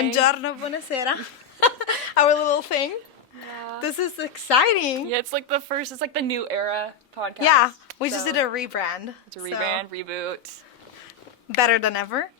Buongiorno, buonasera. Our little thing. Yeah. This is exciting. Yeah, it's like the new era podcast. Yeah, we just did a rebrand. It's a rebrand, reboot. Better than ever.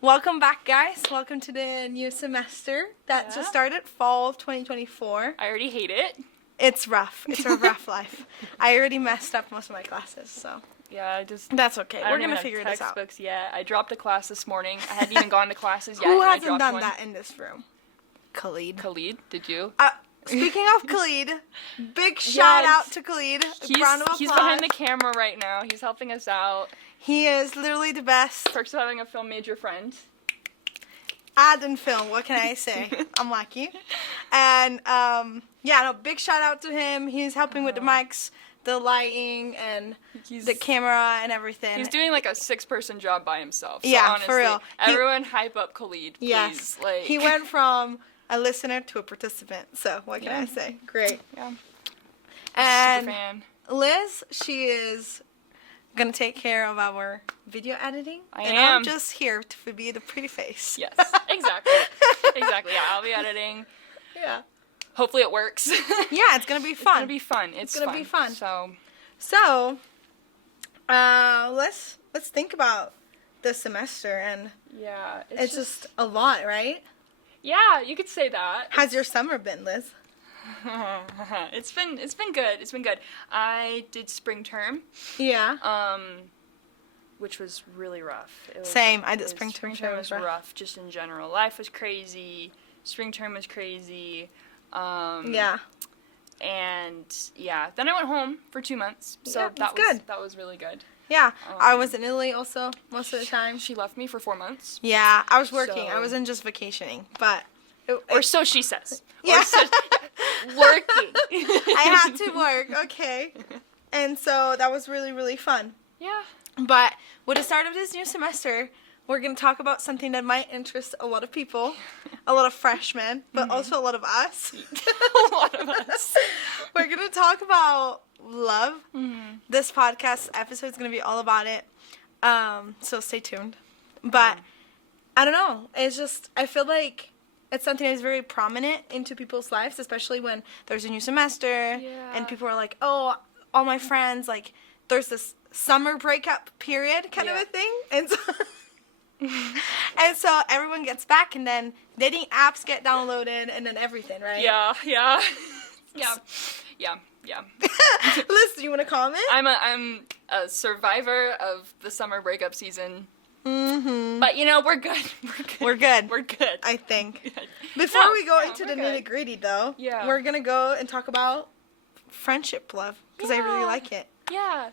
Welcome back, guys. Welcome to the new semester that just started, fall of 2024. I already hate it. It's rough. It's a rough life. I already messed up most of my classes, so. Yeah, That's okay. We're going to figure this out. Textbooks yet. I dropped a class this morning. I hadn't even gone to classes yet. Who and hasn't done one. that in this room? Khalid. Khalid, did you? Speaking of Khalid, big shout out to Khalid. Round of applause. He's behind the camera right now. He's helping us out. He is literally the best. Perks of having a film major friend. Ad and film, what can I say? I'm lucky. And big shout out to him. He's helping with the mics, the lighting, and the camera and everything. He's doing like a 6-person job by himself. So yeah, honestly, for real. Everyone hype up Khalid, please. Yes. Like, he went from a listener to a participant. So what can I say? Great. Yeah. And super fan. Liz, she is gonna take care of our video editing. I'm just here to be the pretty face. Yes, exactly. Exactly. Yeah, I'll be editing. Yeah. Hopefully it works. Yeah, it's gonna be fun. It's gonna be fun. It's gonna be fun. So, let's think about the semester, and yeah, it's just a lot, right? Yeah, you could say that. How's your summer been, Liz? It's been good. It's been good. I did spring term. Yeah. Which was really rough. Same. I did spring term. Spring term was rough, just in general. Life was crazy. Spring term was crazy. Yeah. And yeah, then I went home for 2 months. So that was really good. Yeah, I was in Italy also most of the time. She left me for 4 months. Yeah, I was working. I wasn't just vacationing, but or so she says. Yeah, working. I had to work. Okay, and so that was really, really fun. Yeah. But with the start of this new semester, we're going to talk about something that might interest a lot of people, a lot of freshmen, but also a lot of us. A lot of us. We're going to talk about love. This podcast episode is going to be all about it. So stay tuned. But I don't know. It's just, I feel like it's something that's very prominent into people's lives, especially when there's a new semester and people are like, oh, all my friends, like, there's this summer breakup period kind of a thing. And so... and so everyone gets back, and then dating apps get downloaded, and then everything, right? Yeah. Liz, do you want to comment? I'm a survivor of the summer breakup season. Mm-hmm. But we're good. We're good. We're good. I think. Before we go into the nitty gritty, though, we're gonna go and talk about friendship love because I really like it. Yeah.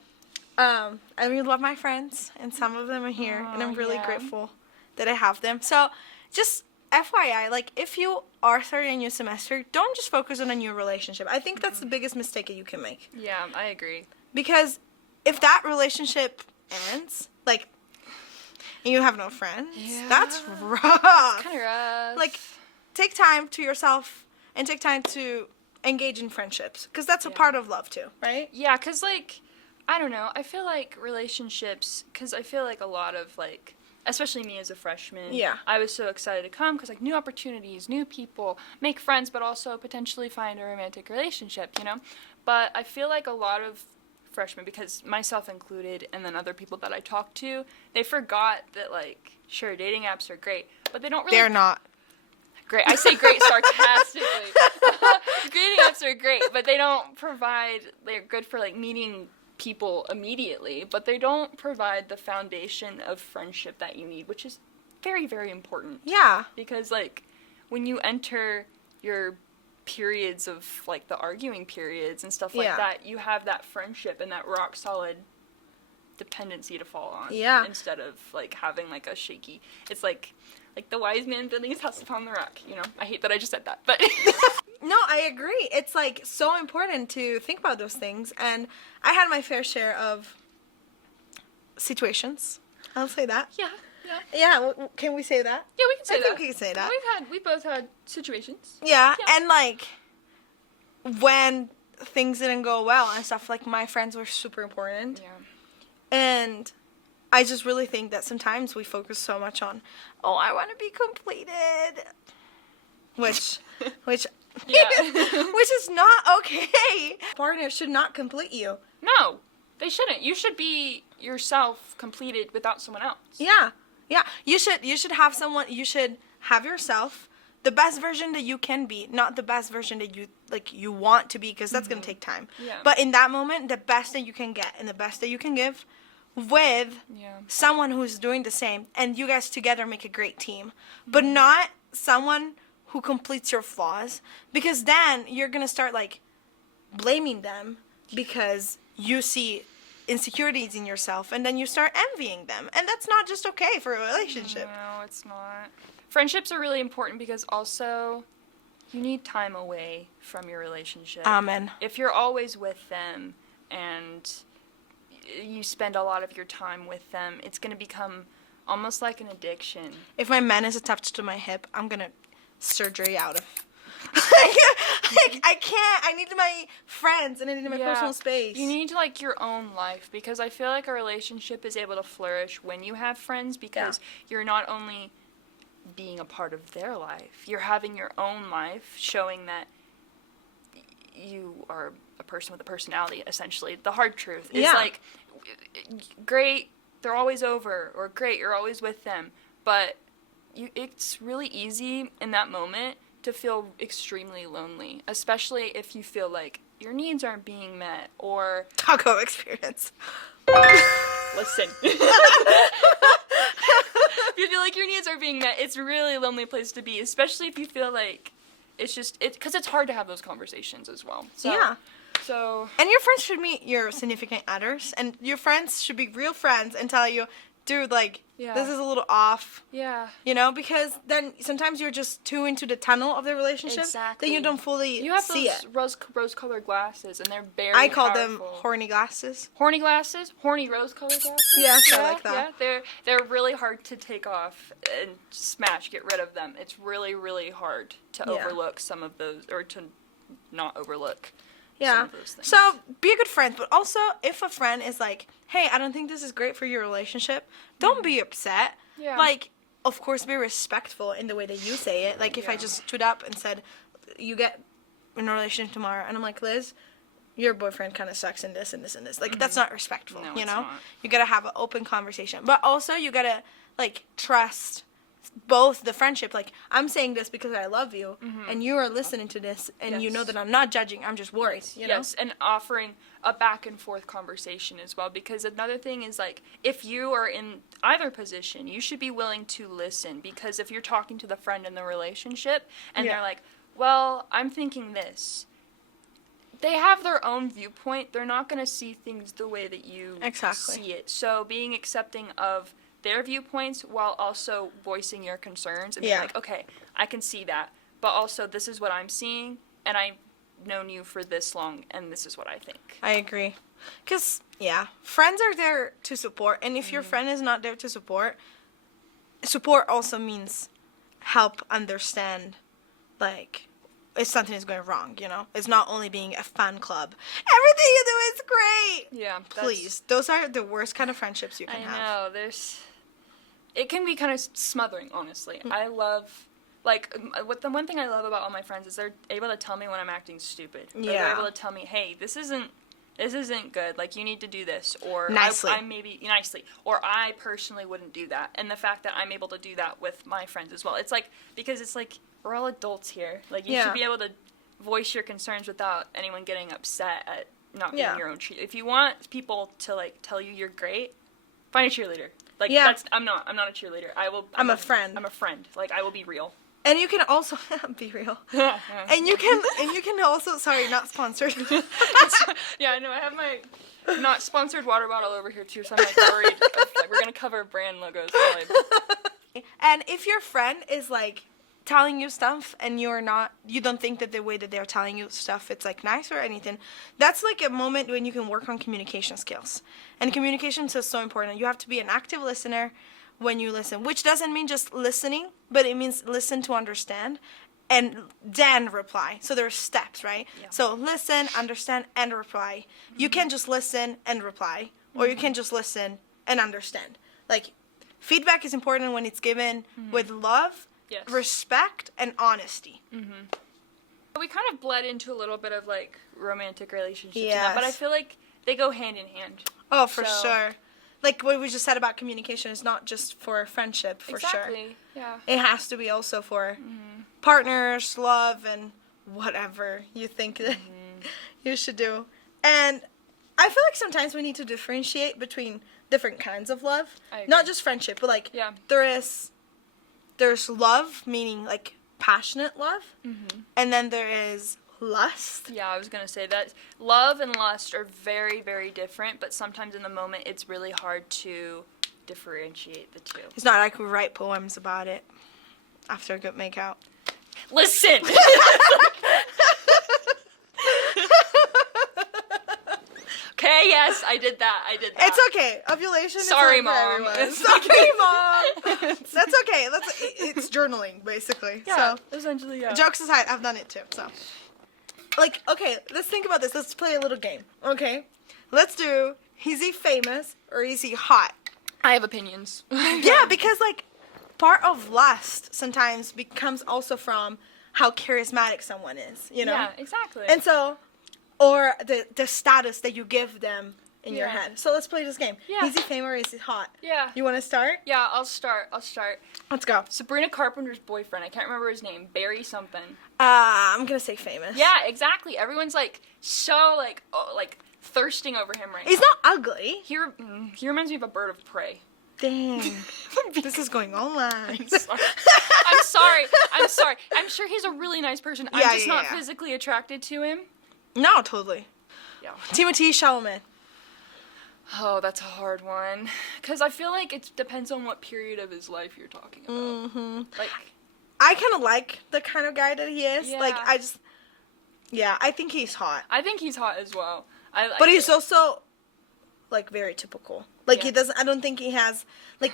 I really love my friends, and some of them are here, and I'm really grateful that I have them. So, just FYI, like, if you are starting a new semester, don't just focus on a new relationship. I think that's the biggest mistake that you can make. Yeah, I agree. Because if that relationship ends, like, and you have no friends, that's rough. It's kind of rough. Like, take time to yourself, and take time to engage in friendships, because that's a part of love, too, right? Yeah, because, like... I don't know. I feel like relationships, because I feel like a lot of, like, especially me as a freshman, I was so excited to come because, like, new opportunities, new people, make friends, but also potentially find a romantic relationship, But I feel like a lot of freshmen, because myself included and then other people that I talked to, they forgot that, like, sure, dating apps are great, but they don't really... They're not. Great. I say great sarcastically. Dating apps are great, but they don't provide... They're good for, like, meeting... people immediately, but they don't provide the foundation of friendship that you need, which is very, very important. Yeah. Because, like, when you enter your periods of, like, the arguing periods and stuff like that, you have that friendship and that rock-solid dependency to fall on. Yeah. Instead of, like, having, like, a shaky... It's like the wise man building his house upon the rock, I hate that I just said that, but... No, I agree. It's, like, so important to think about those things, and I had my fair share of situations. I'll say that. Yeah. Yeah, can we say that? Yeah, we can say that. I think we can say that. We've both had situations. Yeah, and, like, when things didn't go well and stuff, like, my friends were super important. Yeah. And I just really think that sometimes we focus so much on, oh, I want to be completed. which Yeah. which is not okay. Partners should not complete you. No, they shouldn't. You should be yourself completed without someone else. Yeah. You should have someone. You should have yourself, the best version that you can be, not the best version that you want to be, because that's gonna take time. Yeah. But in that moment, the best that you can get and the best that you can give, with someone who's doing the same, and you guys together make a great team. But not someone who completes your flaws, because then you're gonna start like blaming them because you see insecurities in yourself, and then you start envying them, and that's not just okay for a relationship. No, it's not. Friendships are really important because also you need time away from your relationship. Amen. If you're always with them and you spend a lot of your time with them, it's going to become almost like an addiction. If my man is attached to my hip, I'm gonna surgery out of. I can't. I need my friends and I need my personal space. You need like your own life, because I feel like a relationship is able to flourish when you have friends, because you're not only being a part of their life, you're having your own life, showing that you are a person with a personality, essentially. The hard truth is like, great, they're always over, or great, you're always with them, but it's really easy in that moment to feel extremely lonely, especially if you feel like your needs aren't being met, or... Taco experience. Listen. If you feel like your needs are being met, it's a really lonely place to be, especially if you feel like because it's hard to have those conversations as well. So, So... And your friends should meet your significant others, and your friends should be real friends and tell you, dude, like, this is a little off. Yeah. You know, because then sometimes you're just too into the tunnel of the relationship. Exactly. Then you don't fully see it. You have those rose-colored glasses, and they're very I call powerful. them horny glasses. Horny glasses? Horny rose-colored glasses? Yes, I like that. Yeah, they're really hard to take off and smash, get rid of them. It's really, really hard to overlook some of those, or to not overlook some of those things. So, be a good friend, but also, if a friend is like, hey, I don't think this is great for your relationship, don't be upset. Yeah. Like, of course, be respectful in the way that you say it. Like, if I just stood up and said, you get in a relationship tomorrow, and I'm like, Liz, your boyfriend kind of sucks in this and this and this. Like, that's not respectful, No, you it's know? not. You gotta have an open conversation. But also, you gotta, like, trust both the friendship. Like, I'm saying this because I love you, and you are listening to this, and you know that I'm not judging, I'm just worried, you know? Yes, and offering a back and forth conversation as well, because another thing is, like, if you are in either position, you should be willing to listen, because if you're talking to the friend in the relationship, and they're like, well, I'm thinking this, they have their own viewpoint, they're not going to see things the way that you see it. So being accepting of their viewpoints while also voicing your concerns and being like, okay, I can see that, but also this is what I'm seeing, and I've known you for this long, and this is what I think. I agree. Because, friends are there to support, and if your friend is not there to support also means help understand, like, if something is going wrong, you know? It's not only being a fan club. Everything you do is great! Yeah. Please. Those are the worst kind of friendships you can have. I know. It can be kind of smothering, honestly. I love... Like, the one thing I love about all my friends is they're able to tell me when I'm acting stupid. Or they're able to tell me, hey, this isn't good. Like, you need to do this. Or nicely. Nicely. Or I personally wouldn't do that. And the fact that I'm able to do that with my friends as well. It's like, because it's like, we're all adults here. Like, you should be able to voice your concerns without anyone getting upset at not being your own cheerleader. If you want people to, like, tell you you're great, find a cheerleader. Like, I'm not a cheerleader. I'm a friend. I'm a friend. Like, I will be real. And you can also be real. And you can also, sorry, not sponsored. I know. I have my not sponsored water bottle over here too, so I'm like worried. We're gonna cover brand logos. And if your friend is like telling you stuff and you don't think that the way that they're telling you stuff it's like nice or anything, that's like a moment when you can work on communication skills. And communication is so important. You have to be an active listener when you listen, which doesn't mean just listening, but it means listen to understand and then reply. So there's steps, right? Yeah. So listen, understand, and reply. You can't just listen and reply, or you can just listen and understand. Like, feedback is important when it's given with love Yes. respect, and honesty. Mm-hmm. We kind of bled into a little bit of, like, romantic relationships. Yes. And that, but I feel like they go hand in hand. Oh, for sure. Like what we just said about communication is not just for friendship, for sure. Exactly, yeah. It has to be also for partners, love, and whatever you think that you should do. And I feel like sometimes we need to differentiate between different kinds of love. Not just friendship, but like there's love, meaning like passionate love, and then there is lust. Yeah, I was gonna say that love and lust are very, very different, but sometimes in the moment it's really hard to differentiate the two. It's not like we write poems about it after a good makeout. Listen! Okay, yes, I did that. It's okay. Ovulation Sorry, is Mom. Sorry, Mom. That's okay. It's journaling, basically. Yeah, so, essentially, yeah. Jokes aside, I've done it too, so. Like, okay, let's think about this. Let's play a little game, okay? Let's do, is he famous or is he hot? I have opinions. Yeah, because, like, part of lust sometimes becomes also from how charismatic someone is, you know? Yeah, exactly. And so, or the status that you give them in your head. So let's play this game. Yeah. Is he famous or is he hot? Yeah. You want to start? Yeah, I'll start. Let's go. Sabrina Carpenter's boyfriend. I can't remember his name. Barry something. I'm gonna say famous. Yeah, exactly. Everyone's like so like thirsting over him right now. He's not ugly. He reminds me of a bird of prey. Dang. This is going online. I'm sorry. I'm sure he's a really nice person. I'm just not physically attracted to him. No, totally. Yeah. Timothée Chalamet. Oh, that's a hard one. Because I feel like it depends on what period of his life you're talking about. Mm-hmm. Like, I kind of like the kind of guy that he is. Yeah. Like, I think he's hot. I think he's hot as well. But he's also, like, very typical. Like, I don't think he has, like,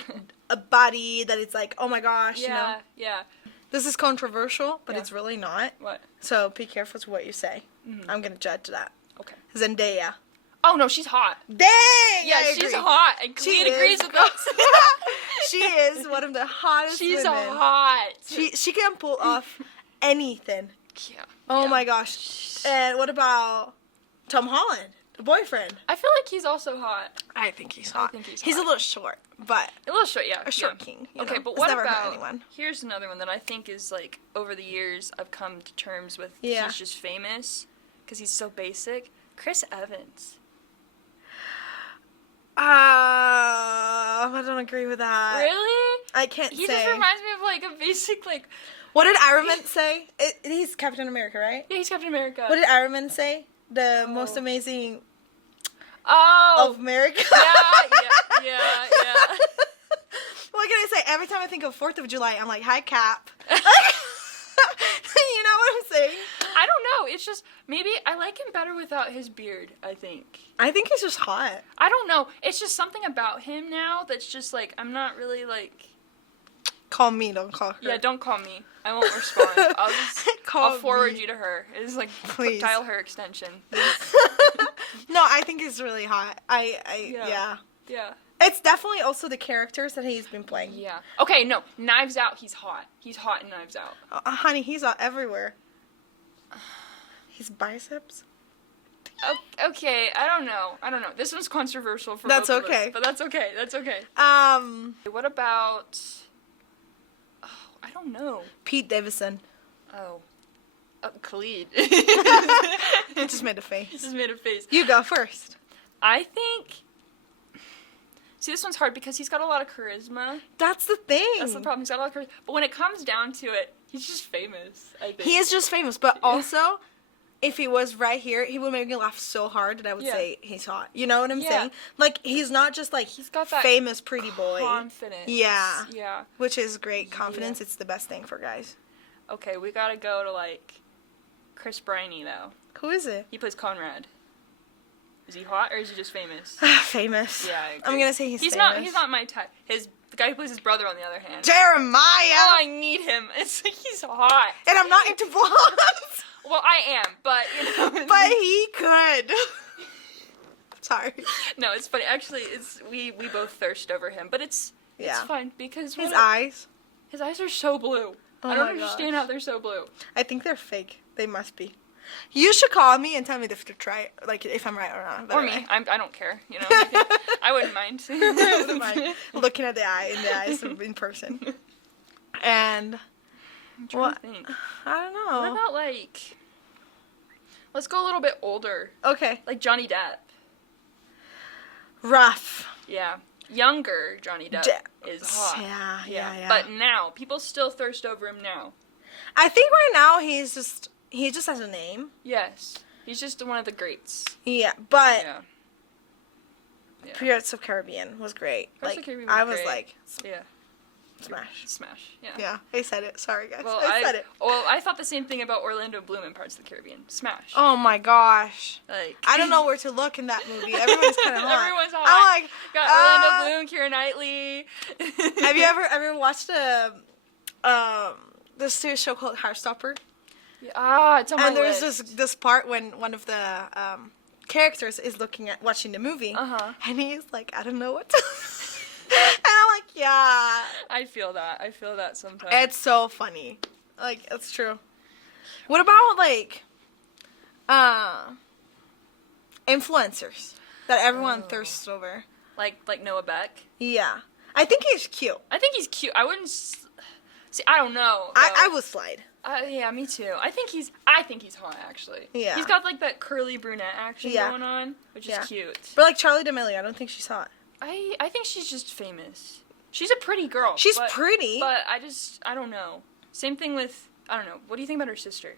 a body that it's like, oh my gosh, you know? Yeah. This is controversial, but it's really not. What? So be careful to what you say. Mm-hmm. I'm going to judge that. Okay. Zendaya. Oh, no, she's hot. Dang! Yeah, she's hot. And Khalid agrees with us. She is one of the hottest women. She's hot. She can pull off anything. Yeah. Oh my gosh. And what about Tom Holland, the boyfriend? I feel like he's also hot. I think he's hot. He's hot. a little short, but... A little short, yeah. A short king. Okay, know? but It's what never about... hurt anyone. Here's another one that I think is, like, over the years I've come to terms with. Yeah. He's just famous because he's so basic. Chris Evans. I don't agree with that. Really? I can't say. He just reminds me of, like, a basic, like... What did Iron Man say? He's Captain America, right? Yeah, he's Captain America. What did Iron Man say? The most amazing of America? Yeah. What can I say? Every time I think of 4th of July, I'm like, hi, Cap. You know what I'm saying? I don't know. It's just, maybe I like him better without his beard, I think. I think he's just hot. I don't know. It's just something about him now that's just, like, I'm not really, like... Call me, don't call her. Yeah, don't call me. I won't respond. I'll forward you to her. It's like, please. Dial her extension. No, I think he's really hot. Yeah. It's definitely also the characters that he's been playing. Yeah. Okay, no. Knives Out, he's hot. He's hot in Knives Out. Honey, he's out everywhere. His biceps? Okay, I don't know. This one's controversial for That's both okay. of us, but that's okay. That's okay. What about... Oh, I don't know. Pete Davidson. Oh. Khalid. He just made a face. He just made a face. You go first. I think... See, this one's hard because he's got a lot of charisma. That's the thing. That's the problem. He's got a lot of charisma. But when it comes down to it, he's just famous, I think. He is just famous, but also, if he was right here, he would make me laugh so hard that I would say he's hot. You know what I'm saying? Like, he's not just like he's got that famous pretty boy. Confidence. Yeah. Yeah. Which is great. Confidence, it's the best thing for guys. Okay, we gotta go to, like, Chris Briney, though. Who is it? He plays Conrad. Is he hot or is he just famous? Famous. Yeah, I agree. I'm gonna say he's famous. He's not my type. The guy who plays his brother, on the other hand. Jeremiah! Oh, I need him. It's like he's hot. And I'm not into blondes. Well, I am, but, you know. But he could. Sorry. No, it's funny. Actually, we both thirst over him, but it's fine because... His eyes. His eyes are so blue. I don't understand how they're so blue. I think they're fake. They must be. You should call me and tell me if to try, like, if I'm right or not. Or me. I don't care, you know. I wouldn't mind. I wouldn't mind looking at the eyes in person. And I'm trying to think. I don't know. What about, like, let's go a little bit older. Okay. Like Johnny Depp. Rough. Yeah. Younger Johnny Depp is hot. Yeah. But now, people still thirst over him now. I think right now he just has a name. Yes. He's just one of the greats. Yeah, but yeah. Pirates of Caribbean was great. Pirates of Caribbean I was was great. like, yeah. Smash. Yeah. Yeah, I said it. Sorry, guys. Well, I said it. Well, I thought the same thing about Orlando Bloom in Pirates of the Caribbean. Smash. Oh my gosh. Like, I don't know where to look in that movie. Everyone's kind of hot. Everyone's hot. I'm like, got Orlando Bloom, Keira Knightley. Have you ever watched this series show called Heartstopper? Yeah. It's on my list. list. There's this part when one of the characters is watching the movie, and he's like, I don't know what to and I'm like, yeah. I feel that sometimes. It's so funny. Like, it's true. What about, like, influencers that everyone thirsts over? Like Noah Beck? Yeah. I think he's cute. I think he's cute. I wouldn't... See, I don't know. I would slide. Yeah, me too. I think he's hot, actually. Yeah. He's got, like, that curly brunette action going on, which is cute. But, like, Charli D'Amelio, I don't think she's hot. I think she's just famous. She's a pretty girl. She's pretty. But I don't know. Same thing with, I don't know. What do you think about her sister,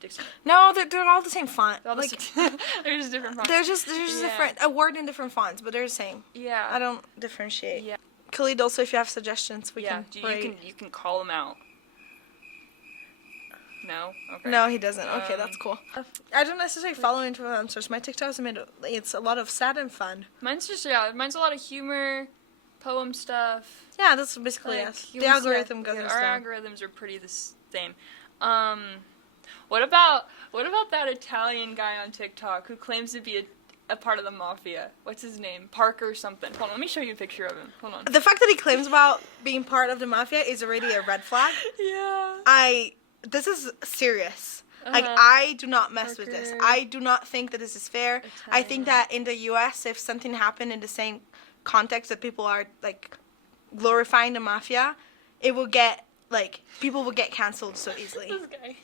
Dixon? No, they're all the same font. They're just different fonts. They're just different, a word in different fonts, but they're the same. Yeah. I don't differentiate. Yeah. Khalid, also, if you have suggestions, we can you can call them out. No? Okay. No, he doesn't. Okay, that's cool. I don't necessarily follow influencers. My TikToks it's a lot of sad and fun. Mine's a lot of humor, poem stuff. Yeah, that's basically us. The algorithm goes our algorithms are pretty the same. What about that Italian guy on TikTok who claims to be a part of the mafia? What's his name? Parker something. Hold on, let me show you a picture of him. Hold on. The fact that he claims about being part of the mafia is already a red flag. Yeah. This is serious. Like, I do not mess with this. I do not think that this is fair. Italian. I think that in the U.S., if something happened in the same context that people are, like, glorifying the mafia, it will get, like, people will get canceled so easily. This guy.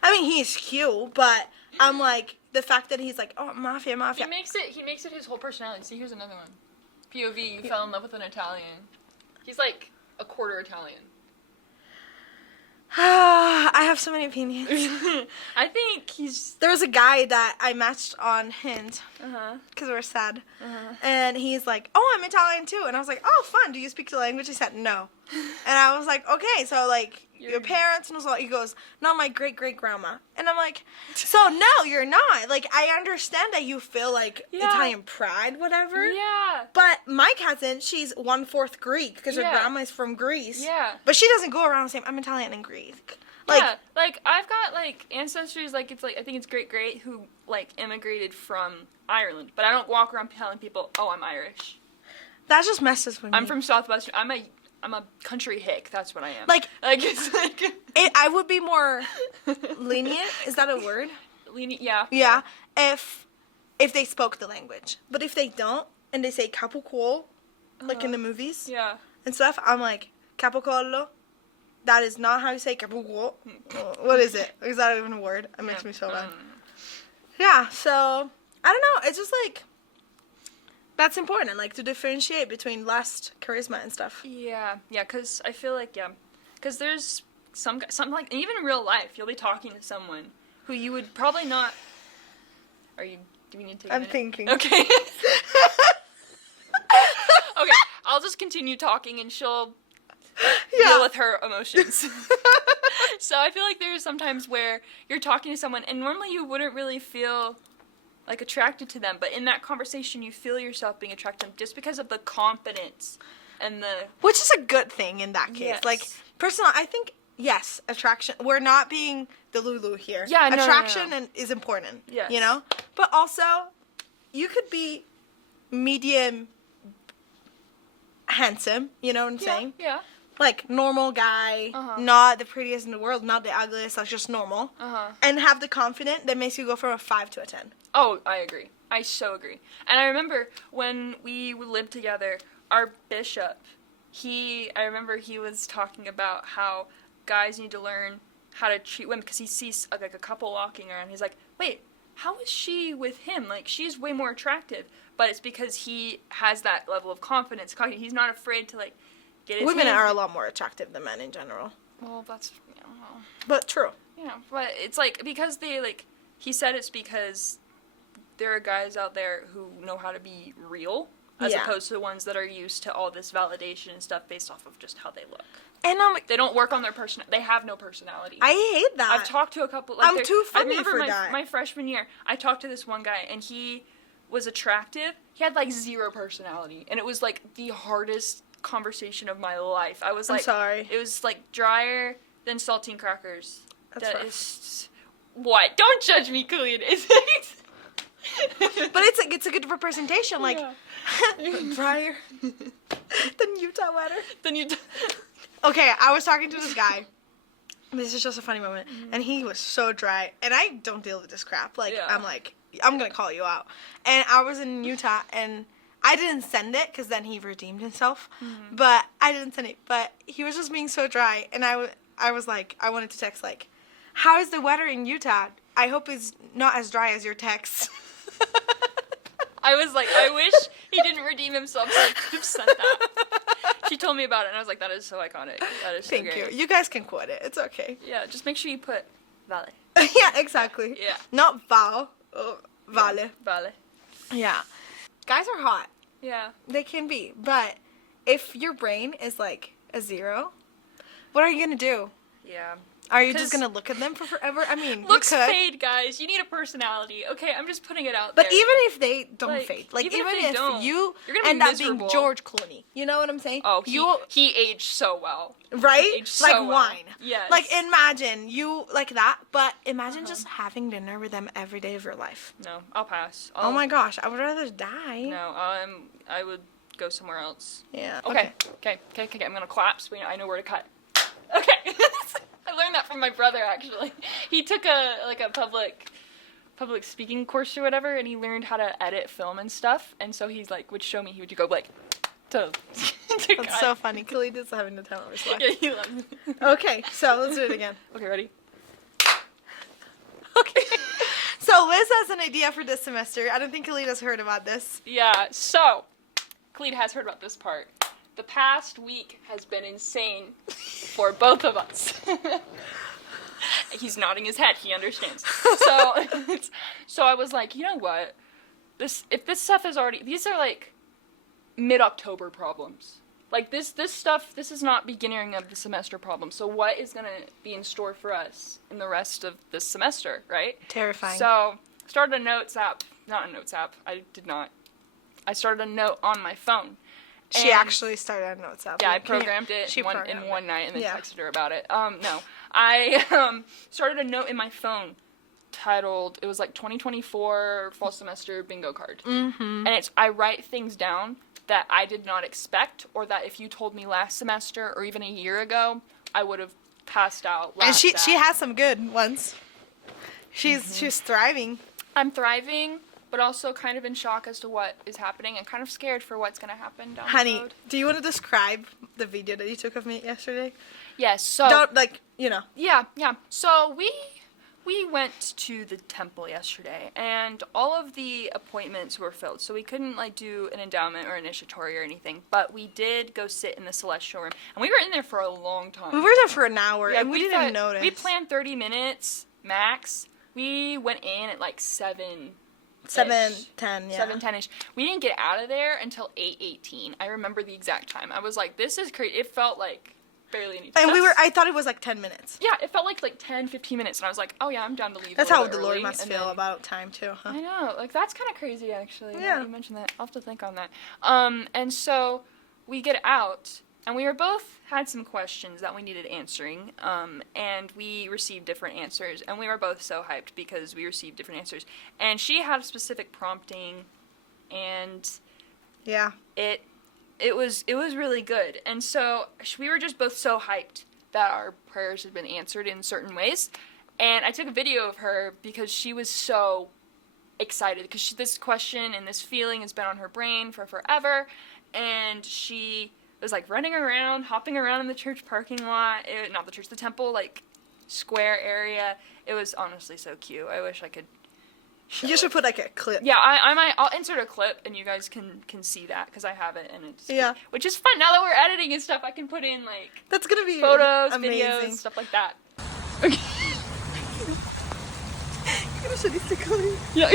I mean, he's cute, but I'm like, the fact that he's like, oh, mafia. He makes it his whole personality. See, here's another one. POV, you fell in love with an Italian. He's, like, a quarter Italian. I have so many opinions. I think There was a guy that I matched on Hinge. Because we're sad. And he's like, oh, I'm Italian too. And I was like, oh, fun. Do you speak the language? He said, no. And I was like, okay, so, like, your parents? And also, he goes, no, my great-great-grandma. And I'm like, so, no, you're not. Like, I understand that you feel, like, Italian pride, whatever. Yeah. But my cousin, she's 1/4 Greek because her grandma is from Greece. Yeah. But she doesn't go around saying, I'm Italian and Greek. Like, yeah, like, I've got, like, ancestors, like, it's, like, I think it's great who, like, immigrated from Ireland. But I don't walk around telling people, oh, I'm Irish. That just messes with me. I'm from Southwestern. I'm a country hick. That's what I am. Like it's like... I would be more lenient. Is that a word? Lenient, yeah. Yeah. If they spoke the language. But if they don't, and they say capocollo, like in the movies and stuff, I'm like, capocollo? That is not how you say capocollo. What is it? Is that even a word? It makes me so bad. Yeah, so, I don't know. It's just like... That's important, like, to differentiate between lust, charisma, and stuff. Yeah, because I feel like, because there's some, like, even in real life, you'll be talking to someone who you would probably not, do we need to take a minute? I'm thinking. Okay. Okay, I'll just continue talking and she'll deal with her emotions. So I feel like there's sometimes where you're talking to someone and normally you wouldn't really feel... like, attracted to them, but in that conversation, you feel yourself being attracted to them just because of the confidence and the... Which is a good thing in that case. Yes. Like, personally, I think, yes, attraction. We're not being the Lulu here. Yeah, no, attraction no. is important. Yes. You know? But also, you could be medium handsome, you know what I'm saying? Yeah. like, normal guy, not the prettiest in the world, not the ugliest, like, just normal, and have the confidence that makes you go from a 5 to a 10. Oh, I agree. I so agree. And I remember when we lived together, our bishop, I remember he was talking about how guys need to learn how to treat women, because he sees, like, a couple walking around, he's like, wait, how is she with him? Like, she's way more attractive. But it's because he has that level of confidence. He's not afraid to, like, get his Women hands. are a lot more attractive than men in general. Well, that's, well. But true. Yeah, but it's, like, because they, like, he said it's because there are guys out there who know how to be real, as opposed to the ones that are used to all this validation and stuff based off of just how they look. And they don't work on their they have no personality. I hate that. I've talked to a couple. Like, I'm too funny for that. My freshman year, I talked to this one guy, and he was attractive. He had, like, zero personality, and it was, like, the hardest conversation of my life. I was like, I'm sorry. It was, like, drier than saltine crackers. That's rough. Is what? Don't judge me, Khalid. But it's a good representation, like drier than Utah weather. Okay, I was talking to this guy. This is just a funny moment, and he was so dry, and I don't deal with this crap. Like, I'm like, I'm gonna call you out. And I was in Utah, and I didn't send it because then he redeemed himself. But I didn't send it. But he was just being so dry, and I was like, I wanted to text like, how is the weather in Utah? I hope it's not as dry as your text. I was like, I wish he didn't redeem himself so I could have sent that. She told me about it, and I was like, that is so iconic. That is so Thank great. you. You guys can quote it. It's okay. Yeah, just make sure you put Vale. Yeah, exactly. Yeah. Not Val. Vale. Vale. Yeah. Guys are hot. Yeah. They can be. But if your brain is like a 0, what are you going to do? Yeah. Are you just going to look at them for forever? I mean, looks you could. fade, guys. You need a personality. Okay, I'm just putting it out there. But even if they don't fade, like even if don't, you end up being George Clooney, you know what I'm saying? Oh, he aged so well. Right? He aged like so wine. Well. Yes. Like imagine you like that, but imagine just having dinner with them every day of your life. No, I'll pass. Oh my gosh, I would rather die. No, I would go somewhere else. Yeah. Okay. I'm gonna clap so I know where to cut. Okay. I learned that from my brother, actually. He took a public speaking course or whatever, and he learned how to edit film and stuff, and so he's like, would show me, he would go like, to That's so funny. Khalid is having the time of his life. Yeah, he loves me. Okay, so let's do it again. Okay, ready? Okay. So Liz has an idea for this semester. I don't think Khalid has heard about this. Yeah, so, Khalid has heard about this part. The past week has been insane for both of us. He's nodding his head. He understands. So I was like, you know what? If this stuff is already, these are like mid-October problems. Like this stuff, this is not beginning of the semester problems. So what is going to be in store for us in the rest of this semester, right? Terrifying. So started a notes app. Not a notes app. I did not. I started a note on my phone. She actually started a notes app. Yeah, I programmed it in one night and then texted her about it. No. I started a note in my phone titled, it was like 2024 fall semester bingo card. Mm-hmm. And I write things down that I did not expect, or that if you told me last semester or even a year ago, I would have passed out. And she has some good ones. She's thriving. I'm thriving, but also kind of in shock as to what is happening and kind of scared for what's going to happen down the road. Do you want to describe the video that you took of me yesterday? Yes, so... Don't, like, you know. Yeah. So we went to the temple yesterday, and all of the appointments were filled, so we couldn't, like, do an endowment or initiatory or anything, but we did go sit in the celestial room, and we were in there for a long time. We were there for an hour, and we didn't even notice. We planned 30 minutes, max. We went in at, like, 7:10, yeah. 7:10-ish. We didn't get out of there until 8:18. I remember the exact time. I was like, this is crazy. It felt like barely any time. And I thought it was like 10 minutes. Yeah, it felt like 10, 15 minutes, and I was like, oh yeah, I'm down to leave. That's how the Lord must feel about time too, huh? I know, like that's kind of crazy actually. Yeah. You mentioned that. I'll have to think on that. And so we get out, and we both had some questions that we needed answering, and we received different answers, and we were both so hyped because we received different answers. And she had specific prompting, and yeah, it it was really good. And so we were just both so hyped that our prayers had been answered in certain ways. And I took a video of her because she was so excited, because this question and this feeling has been on her brain for forever. And she was like running around, hopping around in the church parking lot, not the church, the temple, like, square area. It was honestly so cute. I wish I could You should put like a clip. Yeah, I'll insert a clip and you guys can see that because I have it and it's which is fun. Now that we're editing and stuff, I can put in like that's gonna be photos, amazing. videos, stuff like that. Okay. You're gonna show these to Khalid. Yeah.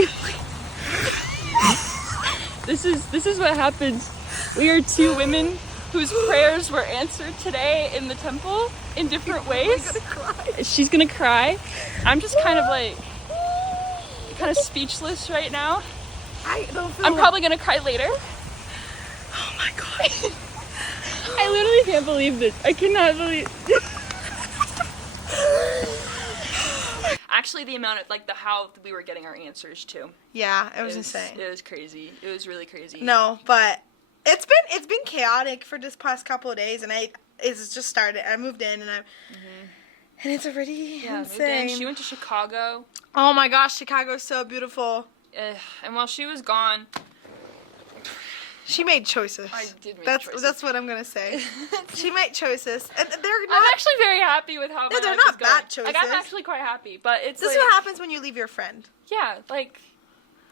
This is what happens. We are two women whose prayers were answered today in the temple in different ways. Gonna cry. She's gonna cry. I'm just kind of speechless right now. I'm probably gonna cry later. Oh my god. I literally can't believe this. I cannot believe Actually, the amount of how we were getting our answers too. Yeah, it was insane. It was crazy. It was really crazy. No, but it's been chaotic for this past couple of days, and it's just started. I moved in, and and it's already insane. She went to Chicago. Oh my gosh, Chicago's so beautiful. And while she was gone, she made choices. I did make choices. That's what I'm gonna say. She made choices, and they're not. I'm actually very happy with how. No, they're not bad choices. I'm actually quite happy, but it's. This is what happens when you leave your friend. Yeah,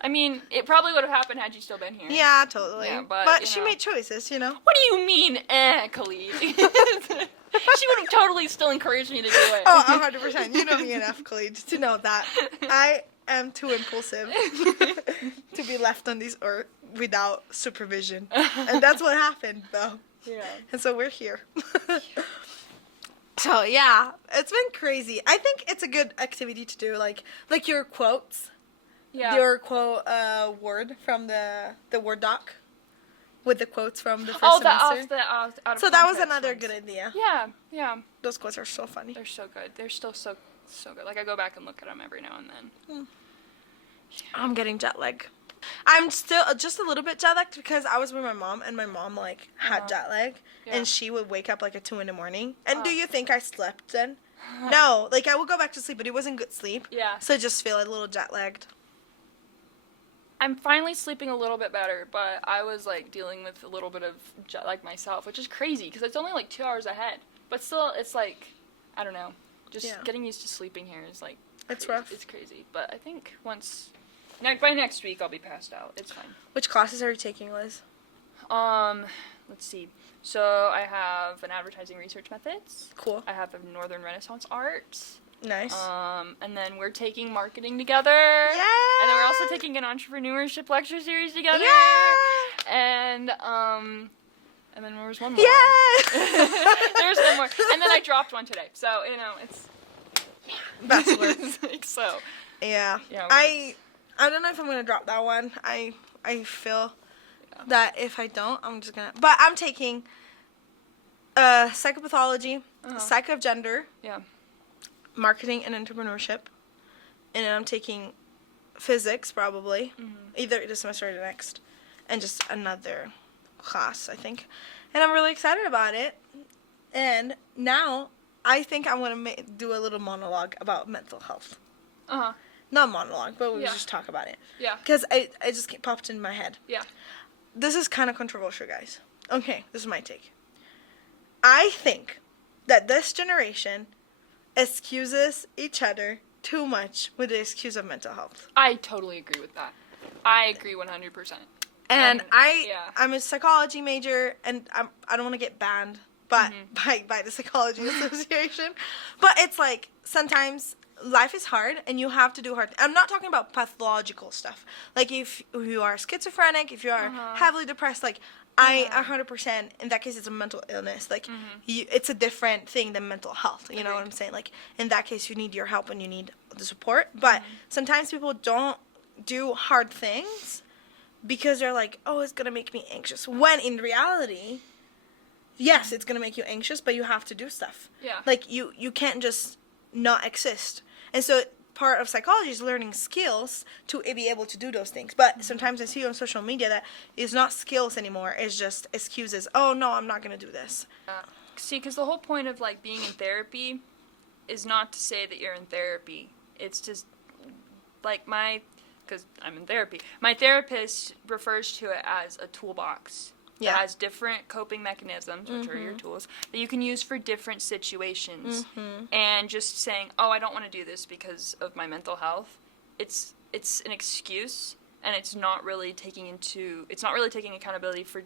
I mean, it probably would have happened had you still been here. Yeah, totally. Yeah, but she made choices, you know. What do you mean, Khalid? She would have totally still encouraged me to do it. Oh, 100%. You know me enough, Khalid, to know that I am too impulsive to be left on this earth without supervision. And that's what happened, though. Yeah. And so we're here. So, yeah, it's been crazy. I think it's a good activity to do, like your quotes. Yeah. Your quote word from the Word doc with the quotes from the first semester. Out of so that was context another ones. good idea. Yeah. Those quotes are so funny. They're so good. They're still so good. Like, I go back and look at them every now and then. I'm getting jet lag. I'm still just a little bit jet lagged because I was with my mom, and my mom had jet lag, and she would wake up at 2 a.m. And do you think I slept then? No, I would go back to sleep, but it wasn't good sleep. Yeah. So I just feel a little jet lagged. I'm finally sleeping a little bit better, but I was dealing with a little bit of jet lag myself, which is crazy because it's only 2 hours ahead. But still, it's I don't know, just getting used to sleeping here is it's rough. It's crazy, but I think by next week I'll be passed out. It's fine. Which classes are you taking, Liz? Let's see. So I have an advertising research methods. Cool. I have a Northern Renaissance art. Nice. And then we're taking marketing together. Yeah. And then we're also taking an entrepreneurship lecture series together. Yeah. And then there was one more. Yeah. There's one more. And then I dropped one today. So, it's best work. So. Yeah. I don't know if I'm gonna drop that one. I feel that if I don't, I'm just gonna. But I'm taking psychopathology, psych of gender. Yeah. Marketing and entrepreneurship, and I'm taking physics probably, either this semester or the next, and just another class, I think. And I'm really excited about it. And now I think I'm gonna do a little monologue about mental health. Not monologue, but we'll just talk about it. Yeah. Because I just popped in my head. Yeah. This is kind of controversial, guys. Okay, this is my take. I think that this generation excuses each other too much with the excuse of mental health. I totally agree with that. I agree 100%. And I'm a psychology major, and I don't want to get banned by the Psychology Association. But it's sometimes life is hard, and you have to do hard. I'm not talking about pathological stuff. If you are schizophrenic, if you are heavily depressed, I 100%, in that case, it's a mental illness. It's a different thing than mental health. You know what I'm saying? In that case, you need your help and you need the support. But sometimes people don't do hard things because they're oh, it's going to make me anxious. When in reality, yes, it's going to make you anxious, but you have to do stuff. Yeah. You can't just not exist. And so part of psychology is learning skills to be able to do those things. But sometimes I see on social media that it's not skills anymore. It's just excuses. Oh, no, I'm not going to do this. See, because the whole point of, like, being in therapy is not to say that you're in therapy. It's just, like, because I'm in therapy, my therapist refers to it as a toolbox. Yeah. It has different coping mechanisms, which are your tools, that you can use for different situations. And just saying, oh, I don't want to do this because of my mental health, it's an excuse, and it's not really taking accountability for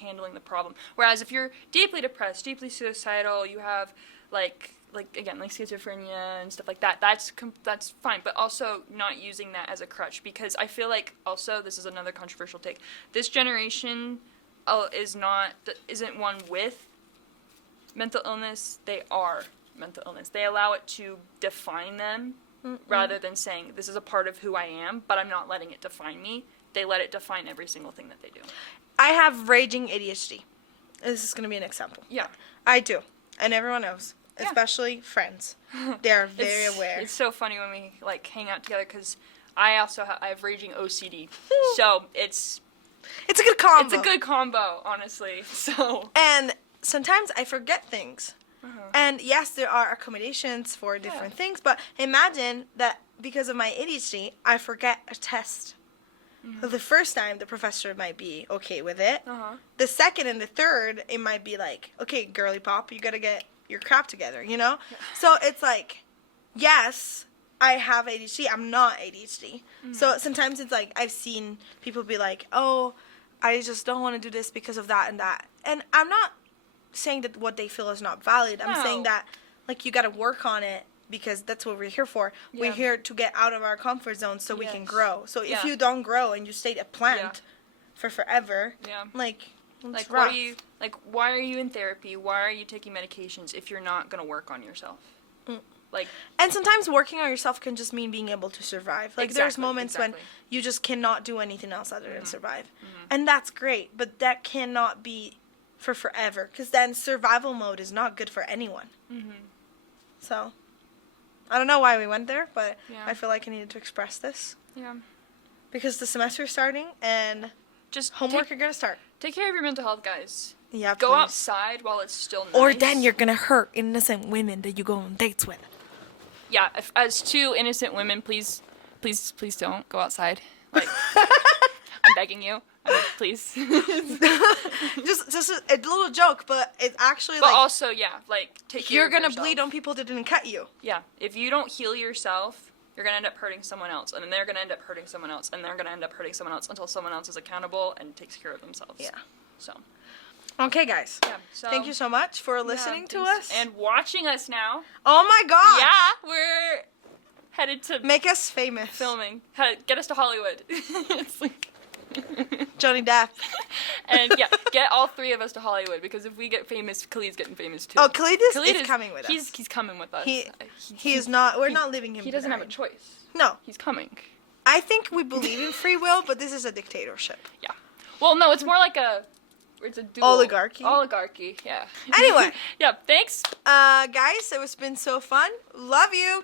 handling the problem. Whereas if you're deeply depressed, deeply suicidal, you have like schizophrenia and stuff like that, that's fine, but also not using that as a crutch, because I feel like also, this is another controversial take, this generation isn't one with mental illness. They are mental illness. They allow it to define them rather than saying, this is a part of who I am, but I'm not letting it define me. They let it define every single thing that they do. I have raging ADHD. This is going to be an example. Yeah. I do. And everyone knows, especially friends. They are very aware. It's so funny when we, like, hang out together, because I also I have raging OCD. So it's a good combo. It's a good combo, honestly. So. And sometimes I forget things. And yes, there are accommodations for different things, but imagine that because of my ADHD, I forget a test. So the first time, the professor might be okay with it. The second and the third, it might be like, okay, girly pop, you gotta get your crap together, you know? Yeah. So it's like, yes, I have ADHD. I'm not ADHD. So sometimes it's like, I've seen people be like, oh, I just don't want to do this because of that and that. And I'm not saying that what they feel is not valid. I'm saying that, like, you got to work on it, because that's what we're here for. Yeah. We're here to get out of our comfort zone so we can grow. So if you don't grow and you stay a plant for forever, why are you in therapy? Why are you taking medications if you're not going to work on yourself? And sometimes working on yourself can just mean being able to survive. Like, there's moments when you just cannot do anything else other than survive. And that's great, but that cannot be for forever, because then survival mode is not good for anyone. So, I don't know why we went there, but I feel like I needed to express this. Yeah. Because the semester is starting, and just homework are going to start. Take care of your mental health, guys. Yeah, Go outside while it's still nice. Or then you're going to hurt innocent women that you go on dates with. Yeah, as two innocent women, please don't go outside. Like, I'm begging you. Please. just a little joke, but it's actually but also, take care you're of going to yourself. bleed on people that didn't cut you. Yeah, if you don't heal yourself, you're going to end up hurting someone else, and then they're going to end up hurting someone else, and they're going to end up hurting someone else until someone else is accountable and takes care of themselves. Yeah. So. Okay, guys. Yeah, so thank you so much for listening to us. And watching us now. Oh my gosh. Yeah, we're headed to... Make us famous. Filming. Get us to Hollywood. It's like... Johnny Depp. And get all three of us to Hollywood, because if we get famous, Khalid's getting famous too. Oh, Khalid is coming with us. He's coming with us. He is not. We're not leaving him. He doesn't have a choice. No, he's coming. I think we believe in free will, but this is a dictatorship. Yeah. Well, no, it's more like it's a dual oligarchy. Oligarchy. Yeah. Anyway. Yeah. Thanks. Guys, it's been so fun. Love you.